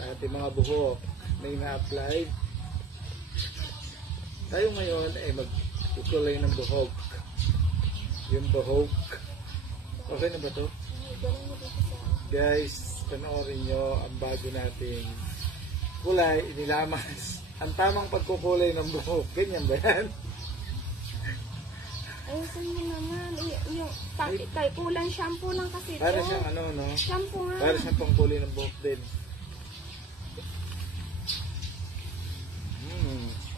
sa ating mga buhok na ina-apply. Tayo ngayon ay magkukulay ng buhok. Yung buhok. Okay na ba to? Guys, panoorin nyo ang bago nating kulay, inilamas. Ang tamang pagkukulay ng buhok. Ganyan ba yan? Ayusin mo naman. Yung kay kulang shampoo lang kasi ito. Para siyang ano, no? Shampoo nga. Para siyang pangkulay ng buhok din.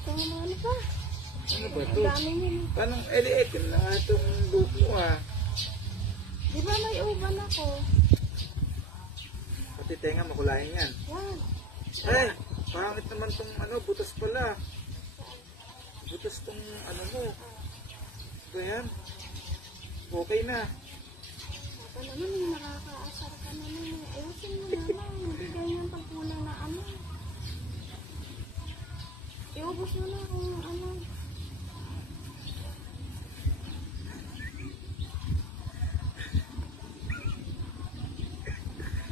Kung ano pa? Ano ba ito? Ang dami nila. Paano eliitin na nga itong buhok mo ah? Di ba may uban ako? Pati tenga makulahin yan. Yan. Eh, pangit naman itong ano, butas pala. Butas itong ano mo. Ito yan. Okay na. Ako naman yung nakakaasar ka naman. Ayusin mo naman. Hindi ganyan pag kulang na ano. Iubos mo na kung ano.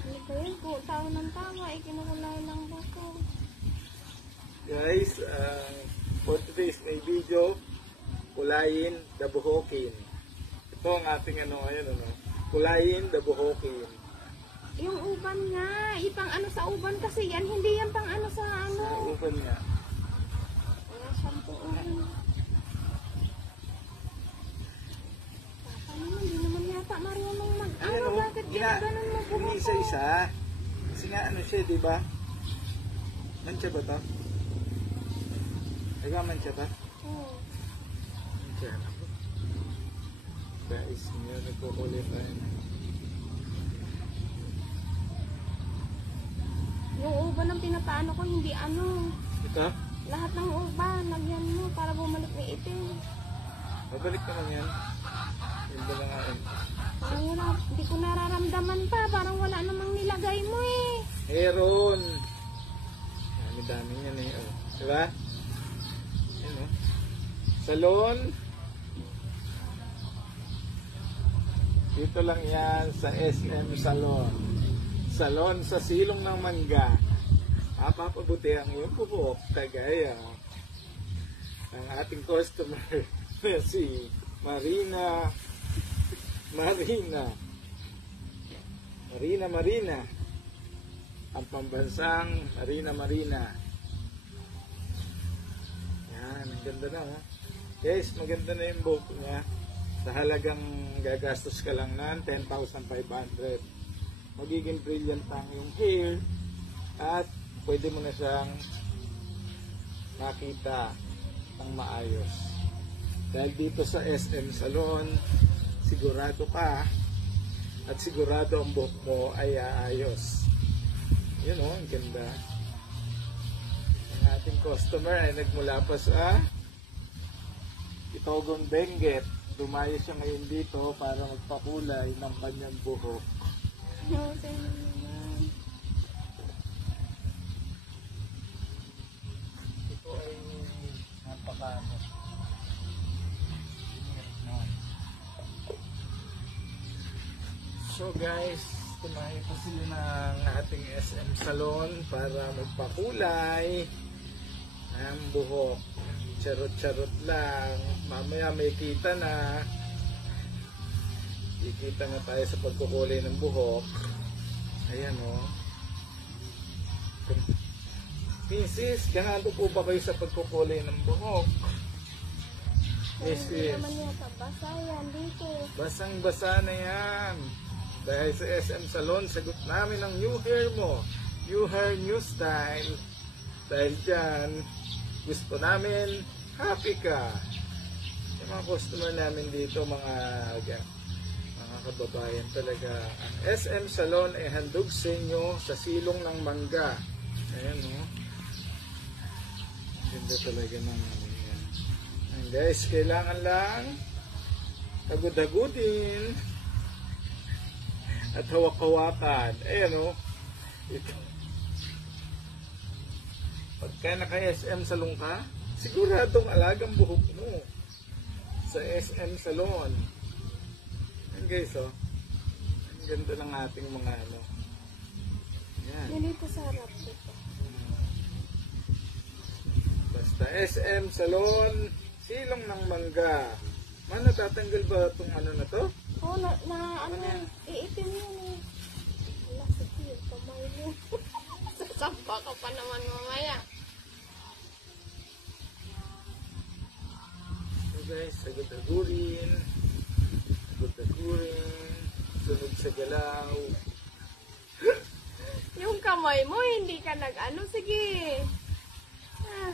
Ano ba yun? Tao ng tama. Kinukulay ng buko. Guys, for today's may video, kulayin the buhokin. Ito ang ating ano ngayon, ano? Kulayin the buhokin. Yung uban nga. Ipang ano sa uban kasi yan. Hindi yan pang ano sa ano. Sa upan nga. Wala shampoo uban. Papa naman, di naman yata marunong mag-ano. Ano, Bakit ginaganon mo buhok ko? isa-isa. Kasi nga ano siya, di ba? Mancha ba to? Diba mancha ba? Oo. Mancha. Guys, ngayon nagkukulit tayo. Yung uban ang pinapaano ko, hindi ano. Ito? Lahat ng uban, lagyan mo para bumalik na itim. Babalik naman yan. Yun ba lang akin? Parang wala, hindi ko nararamdaman pa. Parang wala namang nilagay mo eh. Meron! Dami-dami yan eh. Oh. Diba? Yan o. Salon. Dito lang yan sa SM Salon. Salon sa Silong ng Mangga. Mapapabuti ang iyong buhok. Kagaya ang ating customer na si Marina. Ang pambansang Marina. Yan, ang ganda na oh. Guys, maganda na yung buhok niya. Sa halagang gagastos ka lang ng 10,500. Magiging brilliant ang yung hair at pwede mo na siyang makita ng maayos. Dahil dito sa SM Salon, sigurado ka at sigurado ang buhok mo ay aayos. Yun o, ang ganda. Ang ating customer ay nagmula pa sa Itogon Benguet. Dumayo siya ngayon dito para magpakulay ng kanyang buhok. Ayusin mo naman. Ito ay napakano. So guys, tumayo pa sila ng ating SM Salon para magpakulay ng buhok. Charot-charot lang. Mamaya may kita na. Ikita na tayo sa pagkukulay ng buhok. Ayan o. Mrs., ganado po ba kayo sa pagkukulay ng buhok? Hindi naman yata basa yan dito. Basang-basa na yan. Dahil sa SM Salon, sagot namin ang new hair mo. New hair, new style. Dahil dyan, gusto namin, happy ka. Yung mga customer namin dito, mga kababayan talaga. Ang SM Salon ay handog sa inyo sa Silong ng Mangga. Ayan o. Ganda talaga ng yan. And guys, kailangan lang tagod-agudin at hawak-hawakan. Ayan o. Ito. Pagka naka-SM Salon ka, siguradong alagang buhok mo sa SM Salon. Ayan guys, oh. Ang ganda ng ating mga ano. Yan. Yan dito sa harap dito. Basta SM Salon, Silong ng Mangga. Man, natatanggal ba itong ano na to? Oo, ano, iitim yun eh. Wala, sige, kamay mo. Sasampa ka pa naman mamaya. So guys, sagad-agurin. Sagad-agurin. Sunog sa galaw. Yung kamay mo, hindi ka nag-ano, sige. Ah,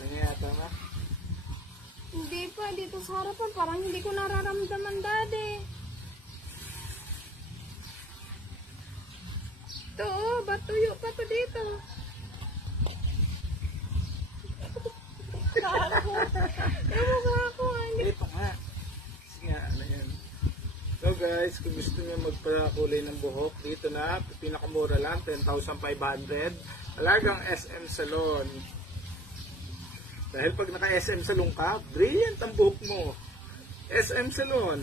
Nangayata na? hindi pa, dito sa harapan, parang hindi ko nararamdaman dati. Ito, oh, batuyo pa to dito. Yung mukha ko, hindi. Ito nga. Sige nga, ano yan. So guys, kung gusto nyo magpakulay ng buhok, dito na, pinakamura lang, 10,500. Alagang SM Salon. Dahil pag naka-SM Salon ka, brilliant ang buhok mo. SM Salon.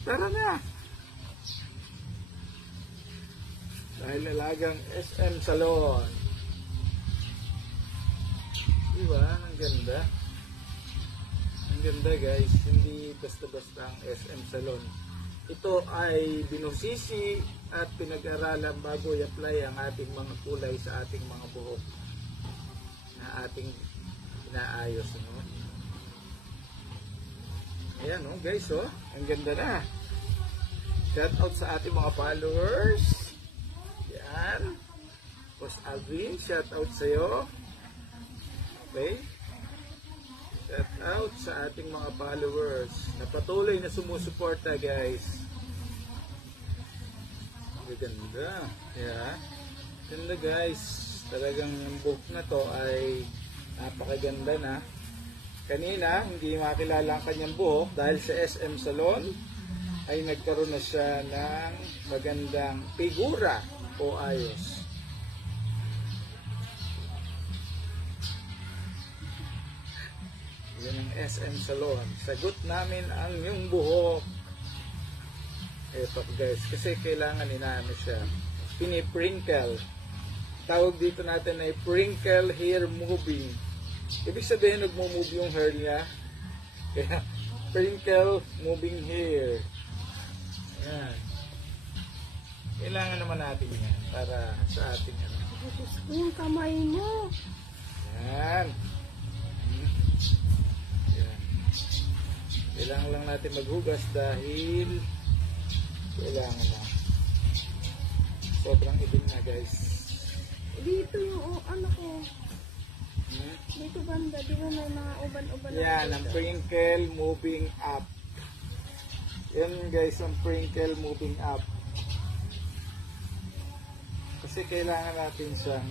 Tara na. Dahil alagang SM Salon. Diba? Ang ganda. Ang ganda guys. Hindi basta-basta ang SM Salon. Ito ay binusisi at pinag-aralan bago i-apply ang ating mga kulay sa ating mga buhok na ating inaayos. No? Ayan oh, guys, oh. Ang ganda na. Shout out sa ating mga followers. Yan. Boss Alvin, shout out sa'yo. Okay. Shout out sa ating mga followers na patuloy na sumusuporta, guys. Ganda. Yeah. Ganda, guys. Talagang yung book na to ay napakaganda na. Kanina, hindi makilala ang kanyang buhok dahil sa SM Salon ay nagkaroon na siya ng magandang figura o ayos. Yan ang SM Salon. Sagot namin ang iyong buhok. Ito guys, kasi kailangan inaano siya. Piniprinkle. Tawag dito natin ay prinkle hair moving. Ibig sabihin nagmo-move yung hair niya. Kaya prinkle moving hair. Yan. Kailangan naman natin yan para sa ating ano. Yung kamay mo. Yan. Yan. Kailangan lang natin maghugas dahil kailangan na. Sobrang itim na guys. Dito yung ano ko. Dito banda, di ba may mga uban-uban? Yan, ang prinkle moving up. Yan guys, ang prinkle moving up. Kasi kailangan natin siyang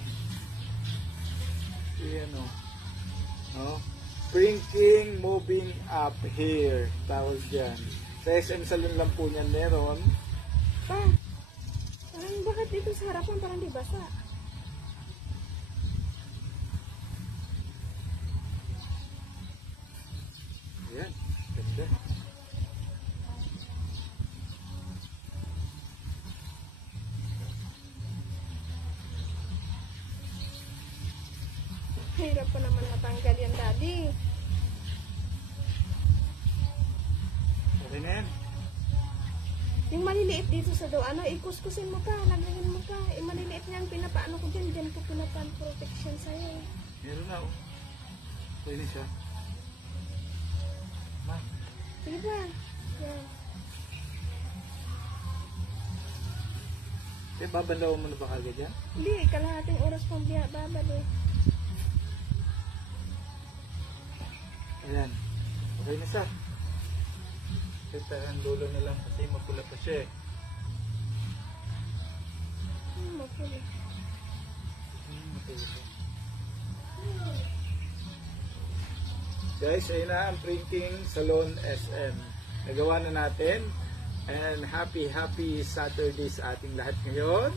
yan o. No? Prinking moving up here. Tawag yan. Sa SM Salon lang po niyan meron. Pa, parang bakit dito sa harapan parang di basa? Yan. Ganda. Hirap pa naman matanggal yan, Daddy. Okay na yan. Yung maliliit dito sa do, ano, ikuskusin mo pa, lagyan mo pa. Yung maliliit niya ang pinapaano ko dyan, dyan ko pinapan protection sa'yo. Meron na oh. Okay na siya. Ma. Sige ba? Yan. Babandaw mo na ba kagad yan? Hindi, kalahating oras pang babad eh. Ayan. Okay na siya. Kita ang dulo na lang kasi mapula pa siya eh. Mapuli. Mapula siya. Guys, ayun na ang Printing Salon SM. Nagawa na natin. And happy Saturday sa ating lahat ngayon.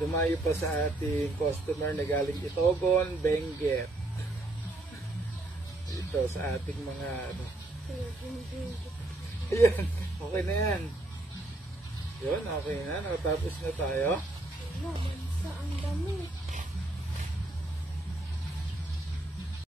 Dumayo pa sa ating customer na galing Itogon, Benguet. Ito sa ating mga ano. Ayan, okay na yan. Yun, okay na. Nakatapos na tayo. Sa ang dami.